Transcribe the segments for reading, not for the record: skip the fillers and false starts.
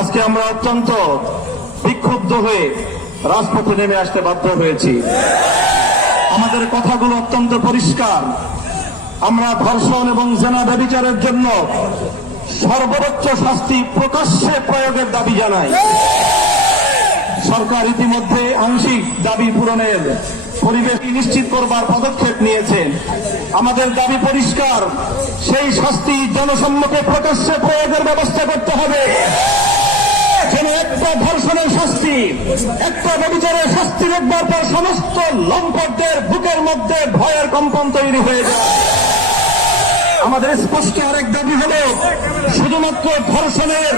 আজকে আমরা অত্যন্ত বিক্ষুব্ধ হয়ে রাজপথে নেমে আসতে বাধ্য হয়েছি। আমাদের কথাগুলো অত্যন্ত পরিষ্কার। আমরা ধর্ষণ এবং জেনা ব্যভিচারের জন্য সর্বোচ্চ শাস্তি প্রকাশ্যে প্রয়োগের দাবি জানাই। সরকার ইতিমধ্যে আংশিক দাবি পূরণের পরিবেশ নিশ্চিত করবার পদক্ষেপ নিয়েছেন। আমাদের দাবি পরিষ্কার, সেই শাস্তি জনসম্মুখে প্রকাশ্যে প্রয়োগের ব্যবস্থা করতে হবে। যেন একটা ধর্ষণের শাস্তি, একটা ব্যভিচারের শাস্তি দেখবার পর সমস্ত লম্পটদের বুকের মধ্যে ভয়ের কম্পন তৈরি হয়ে যায়। আমাদের স্পষ্ট আরেক দাবি হল, শুধুমাত্র ধর্ষণের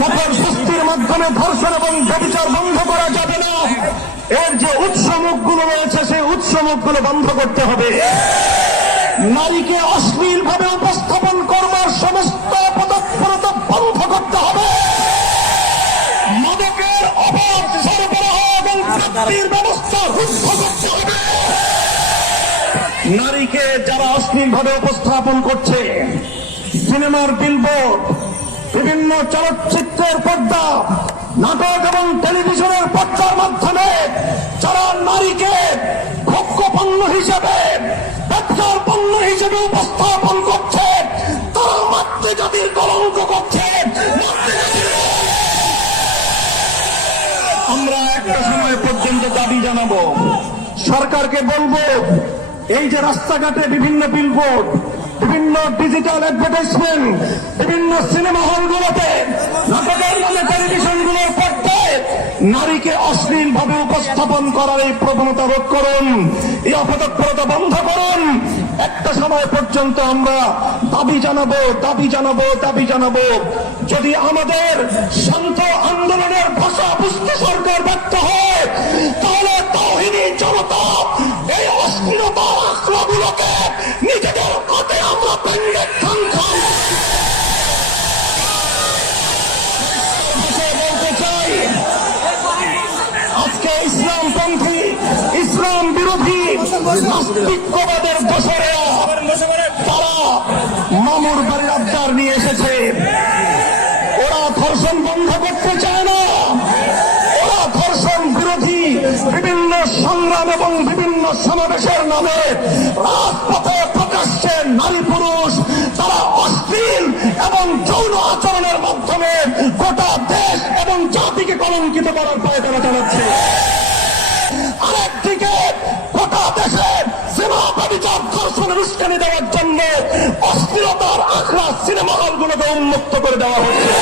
কঠোর শাস্তির মাধ্যমে ধর্ষণ এবং ব্যভিচার বন্ধ করা যাবে না। এর যে উৎসমুখগুলো রয়েছে সেই উৎসমুখগুলো বন্ধ করতে হবে। নারীকে অশ্লীল ভাবে উপস্থাপন করবার সমস্ত পদক্ষেপ বন্ধ করতে হবে। মাদকের অবাধ সরবরাহ এবং প্রাপ্তির ব্যবস্থা রুদ্ধ করতে হবে। নারীকে যারা অশ্লীল ভাবে উপস্থাপন করছে, সিনেমার বিলবোর্ড, বিভিন্ন চলচ্চিত্রের পর্দা, নাটক এবং টেলিভিশনের পর্দার মাধ্যমে যারা নারীকে ভোগ্য পণ্য হিসেবে, ব্যবসার পণ্য হিসেবে উপস্থাপন করছে, তারা মাতৃজাতির কলঙ্ক করছে। আমরা একটা সময় পর্যন্ত দাবি জানাবো, সরকারকে বলবো, এই যে রাস্তাঘাটে বিভিন্ন বিলবোর্ড, বিভিন্ন ডিজিটাল অ্যাডভার্টাইজমেন্ট, বিভিন্ন সিনেমা হলগুলোতে, নাটকের নামে টেলিভিশনগুলোর পর্দায় নারীকে অশ্লীল ভাবে উপস্থাপন করার এই প্রবণতা রোধ করুন, এই অপতৎপরতা বন্ধ করুন। একটা সময় পর্যন্ত আমরা দাবি জানাবো। যদি আমাদের শান্ত আন্দোলনের ভাষা বুঝতে সরকার ব্যর্থ হয়, তাহলে তাওহীদি জনতা এই অশ্লীলতার আখড়াগুলোকে নিজেদের হাতে আমরা ভেঙে খান বলতে চাই। আজকে ইসলামপন্থী, ইসলাম বিরোধী নাস্তিকবাদের দোসরেরা তারা মামুর বাড়ির আবদার নিয়ে এসেছে। ওরা ধর্ষণ বন্ধ করতে চায় না। ওরা ধর্ষণ বিরোধী বিভিন্ন সংগ্রাম এবং বিভিন্ন সমাবেশের নামে রাজপথে প্রকাশ্যে নারী পুরুষ তারা অশ্লীল এবং যৌন আচরণের মাধ্যমে গোটা দেশ এবং জাতিকে কলঙ্কিত করার পায়তারা চালাচ্ছে। আরেকদিকে গোটা দেশে সিনেমা ব্যভিচার ধর্ষণের উস্কানি দেওয়ার জন্য অশ্লীলতার আখড়া সিনেমা হলগুলোকে উন্মুক্ত করে দেওয়া হচ্ছে।